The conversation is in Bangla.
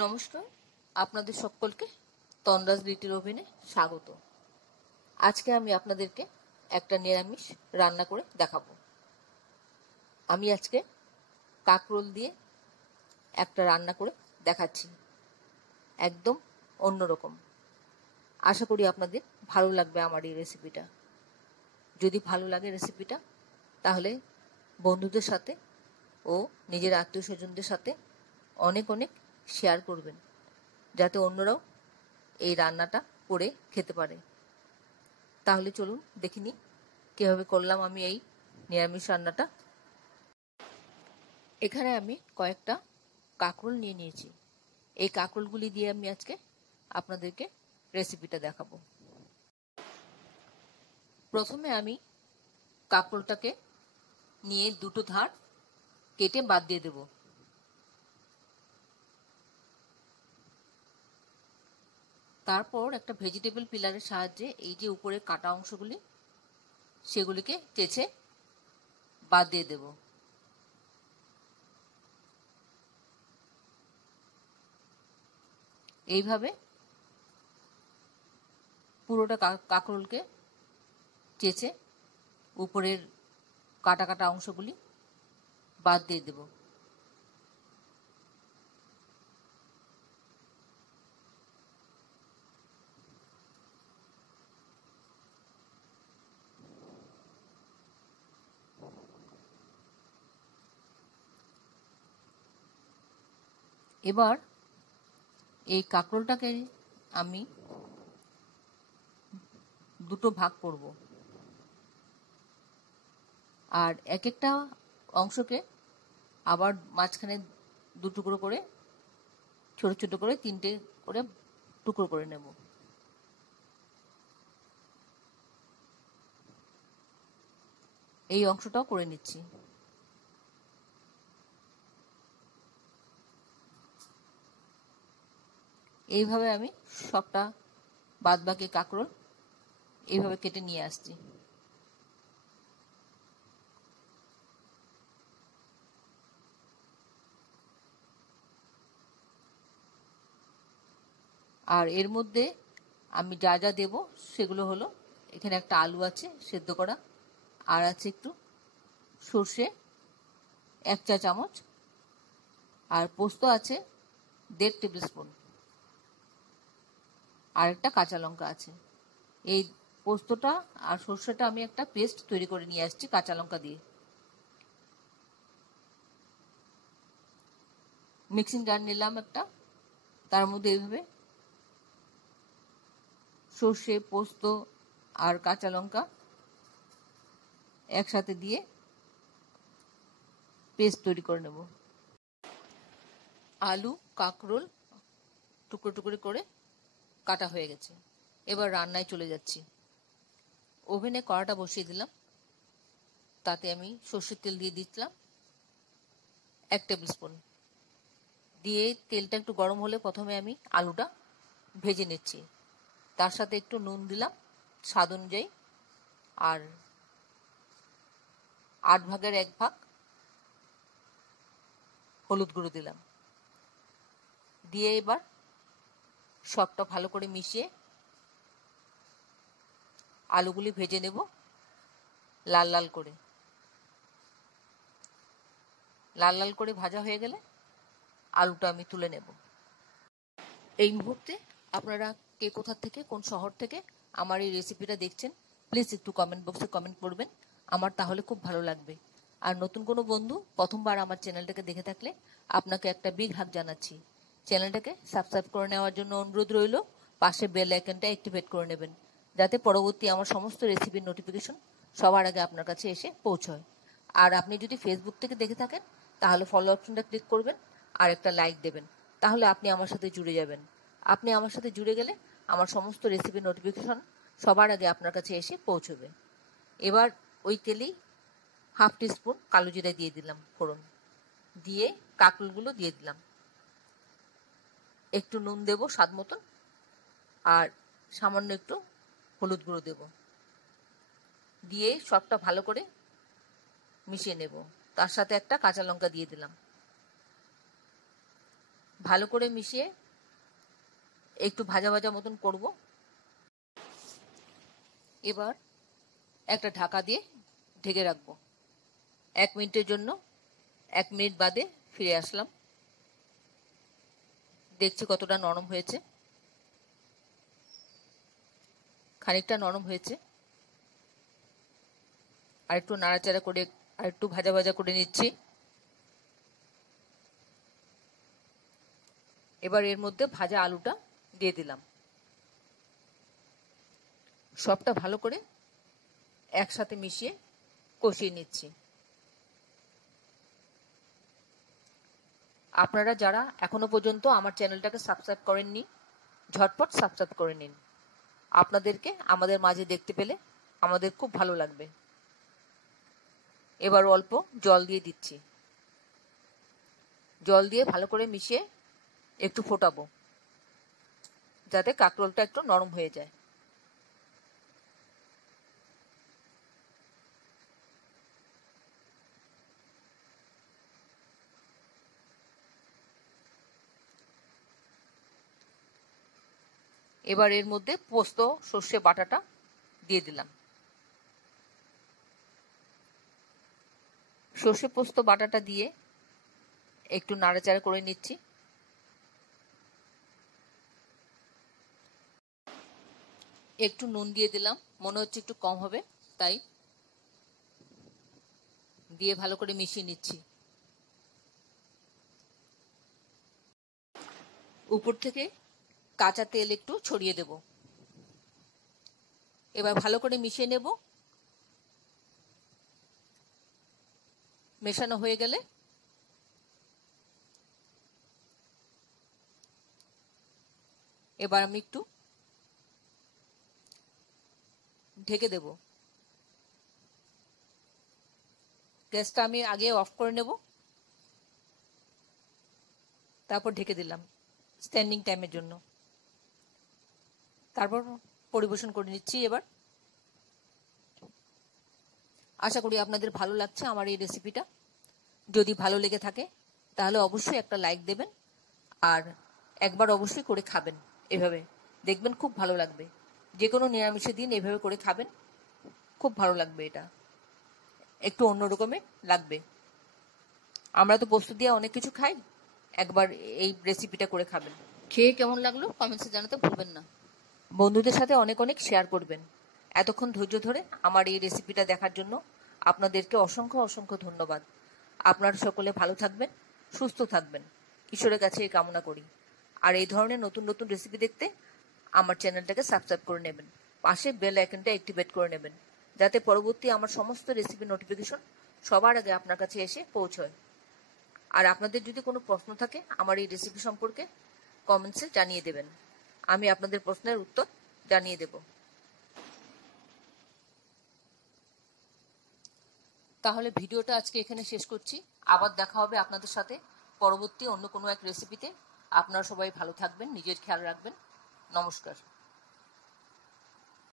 নমস্কার, আপনাদের সকলকে তন্দ্রাজ লিটিল ওভেনে স্বাগত। আজকে আমি আপনাদেরকে একটা নিরামিষ রান্না করে দেখাবো। আমি আজকে কাঁকরোল দিয়ে একটা রান্না করে দেখাচ্ছি, একদম অন্যরকম। আশা করি আপনাদের ভালো লাগবে আমার এই রেসিপিটা। যদি ভালো লাগে রেসিপিটা, তাহলে বন্ধুদের সাথে ও নিজের আত্মীয় স্বজনদের সাথে অনেক অনেক শেয়ার করবেন, যাতে অন্যরাও এই রান্নাটা করে খেতে পারে। তাহলে চলুন দেখে নিই কীভাবে করলাম আমি এই নিরামিষ রান্নাটা। এখানে আমি কয়েকটা কাঁকরোল নিয়ে নিয়েছি। এই কাঁকরোলগুলি দিয়ে আমি আজকে আপনাদেরকে রেসিপিটা দেখাবো। প্রথমে আমি কাঁকরোলটাকে নিয়ে দুটো ধার কেটে বাদ দিয়ে দেব। তারপর একটা ভেজিটেবল পিলারের সাহায্যে এই যে উপরে কাটা অংশগুলি, সেগুলিকে চেঁচে বাদ দিয়ে দেব। এইভাবে পুরোটা কাঁকরোলকে চেঁচে উপরের কাটা কাটা অংশগুলি বাদ দিয়ে দেব। এবার এই কাঁকরোলটাকে আমি দুটো ভাগ করব, আর এক একটা অংশকে আবার মাঝখানে দু টুকরো করে, ছোট ছোট করে তিনটে করে টুকরো করে নেব। এই অংশটাও করে নিচ্ছি। এইভাবে আমি সবটা বাদবাকি কাঁকরোল এইভাবে কেটে নিয়ে আসছি। আর এর মধ্যে আমি যা যা দেব সেগুলো হলো, এখানে একটা আলু আছে সেদ্ধ করা, আর আছে একটু সর্ষে 1 চা চামচ, আর পোস্ত আছে 1.5 টেবিল স্পুন, আর একটা কাঁচা লঙ্কা আছে। এই পোস্তটা আর সর্ষেটা আমি একটা পেস্ট তৈরি করে নিয়ে আসছি কাঁচা লঙ্কা দিয়ে। মিক্সিং জার নিলাম একটা, তার মধ্যে এইভাবে সর্ষে, পোস্ত আর কাঁচা লঙ্কা একসাথে দিয়ে পেস্ট তৈরি করে নেব। আলু, কাঁকরোল টুকরো টুকরো করে কাটা হয়ে গেছে। এবার রান্নায় চলে যাচ্ছি। ওভেনে কড়াটা বসিয়ে দিলাম, তাতে আমি সর্ষের তেল দিয়ে দিচ্ছিলাম 1 টেবিল স্পুন। দিয়ে তেলটা একটু গরম হলে প্রথমে আমি আলুটা ভেজে নিচ্ছি। তার সাথে একটু নুন দিলাম স্বাদ অনুযায়ী, আর 8 ভাগের 1 ভাগ হলুদ গুঁড়ো দিলাম। দিয়ে এবার সবটা ভালো করে মিশিয়ে আলুগুলি ভেজে নেব লাল লাল করে। লাল লাল করে ভাজা হয়ে গেলে আলুটা আমি তুলে নেব। এই মুহূর্তে আপনারা কে কোথা থেকে, কোন শহর থেকে আমার এই রেসিপিটা দেখছেন, প্লিজ একটু কমেন্ট বক্সে কমেন্ট করবেন, আমার তাহলে খুব ভালো লাগবে। আর নতুন কোনো বন্ধু প্রথমবার আমার চ্যানেলটাকে দেখে থাকলে আপনাকে একটা বিগ হাগ জানাচ্ছি। চ্যানেলটাকে সাবস্ক্রাইব করে নেওয়ার জন্য অনুরোধ রইল। পাশে বেল আইকনটা অ্যাক্টিভেট করে নেবেন, যাতে পরবর্তী আমার সমস্ত রেসিপির নোটিফিকেশন সবার আগে আপনার কাছে এসে পৌঁছয়। আর আপনি যদি ফেসবুক থেকে দেখে থাকেন, তাহলে ফলো অপশনটা ক্লিক করবেন আর একটা লাইক দেবেন, তাহলে আপনি আমার সাথে জুড়ে যাবেন। আপনি আমার সাথে জুড়ে গেলে আমার সমস্ত রেসিপির নোটিফিকেশন সবার আগে আপনার কাছে এসে পৌঁছবে। এবার ওই তেলেই 1/2 টিস্পুন কালো জিরা দিয়ে দিলাম ফোড়ন, দিয়ে কাঁকরোলগুলো দিয়ে দিলাম। একটু নুন দেব স্বাদ মতন, আর সামান্য একটু হলুদ গুঁড়ো দেব। দিয়ে সবটা ভালো করে মিশিয়ে নেব। তার সাথে একটা কাঁচা লঙ্কা দিয়ে দিলাম। ভালো করে মিশিয়ে একটু ভাজা ভাজা মতন করব। এবার একটা ঢাকা দিয়ে ঢেকে রাখবো 1 মিনিটের জন্য। 1 মিনিট বাদে ফিরে আসলাম। দেখছি কতটা নরম হয়েছে। খানিকটা নরম হয়েছে। আর একটু নাড়াচাড়া করে আর একটু ভাজা ভাজা করে নিচ্ছি। এবার এর মধ্যে ভাজা আলুটা দিয়ে দিলাম। সবটা ভালো করে একসাথে মিশিয়ে কষিয়ে নিচ্ছি। আপনারা যারা এখনো পর্যন্ত আমার চ্যানেলটাকে সাবস্ক্রাইব করেননি, ঝটপট সাবস্ক্রাইব করে নিন। আপনাদেরকে আমাদের মাঝে দেখতে পেলে আমাদের খুব ভালো লাগবে। এবার অল্প জল দিয়ে দিচ্ছি। জল দিয়ে ভালো করে মিশিয়ে একটু ফোটাবো, যাতে কাঁকরোলটা একটু নরম হয়ে যায়। এবার এর মধ্যে পোস্ত সর্ষে বাটাটা দিয়ে দিলাম। সর্ষে পোস্ত বাটাটা দিয়ে একটু নাড়াচাড়া করে নিচ্ছি। একটু নুন দিয়ে দিলাম, মনে হচ্ছে একটু কম হবে, তাই দিয়ে ভালো করে মিশিয়ে নিচ্ছি। উপর থেকে কাঁচা তেল একটু ছড়িয়ে দেব। এবার ভালো করে মিশিয়ে নেব। মেশানো হয়ে গেলে এবার আমি একটু ঢেকে দেব। গ্যাসটা আমি আগে অফ করে নেব, তারপর ঢেকে দিলাম স্ট্যান্ডিং টাইমের জন্য। তারপর পরিবেশন করে নিচ্ছি। এবার আশা করি আপনাদের ভালো লাগছে আমার এই রেসিপিটা। যদি ভালো লেগে থাকে তাহলে অবশ্যই একটা লাইক দেবেন, আর একবার অবশ্যই করে খাবেন। এভাবে দেখবেন খুব ভালো লাগবে। যে কোনো নিরামিষের দিন এভাবে করে খাবেন, খুব ভালো লাগবে। এটা একটু অন্যরকমের লাগবে। আমরা তো পোস্ত দিয়ে অনেক কিছু খাই, একবার এই রেসিপিটা করে খাবেন। খেয়ে কেমন লাগলো কমেন্টসে জানাতে ভুলবেন না। বন্ধুদের সাথে অনেক অনেক শেয়ার করবেন। এতক্ষণ ধৈর্য ধরে আমার এই রেসিপিটা দেখার জন্য আপনাদেরকে অসংখ্য অসংখ্য ধন্যবাদ। আপনারা সকলে ভালো থাকবেন, সুস্থ থাকবেন, ঈশ্বরের কাছে এই কামনা করি। আর এই ধরনের নতুন নতুন রেসিপি দেখতে আমার চ্যানেলটাকে সাবস্ক্রাইব করে নেবেন, পাশে বেল আইকনটা অ্যাক্টিভেট করে নেবেন, যাতে পরবর্তী আমার সমস্ত রেসিপি নোটিফিকেশন সবার আগে আপনার কাছে এসে পৌঁছয়। আর আপনাদের যদি কোনো প্রশ্ন থাকে আমার এই রেসিপি সম্পর্কে কমেন্টসে জানিয়ে দেবেন, আমি আপনাদের প্রশ্নের উত্তর জানিয়ে দেব। তাহলে ভিডিওটা আজকে এখানে শেষ করছি। আবার দেখা হবে আপনাদের সাথে পরবর্তী অন্য কোনো এক রেসিপিতে। আপনারা সবাই ভালো থাকবেন, নিজের খেয়াল রাখবেন। নমস্কার।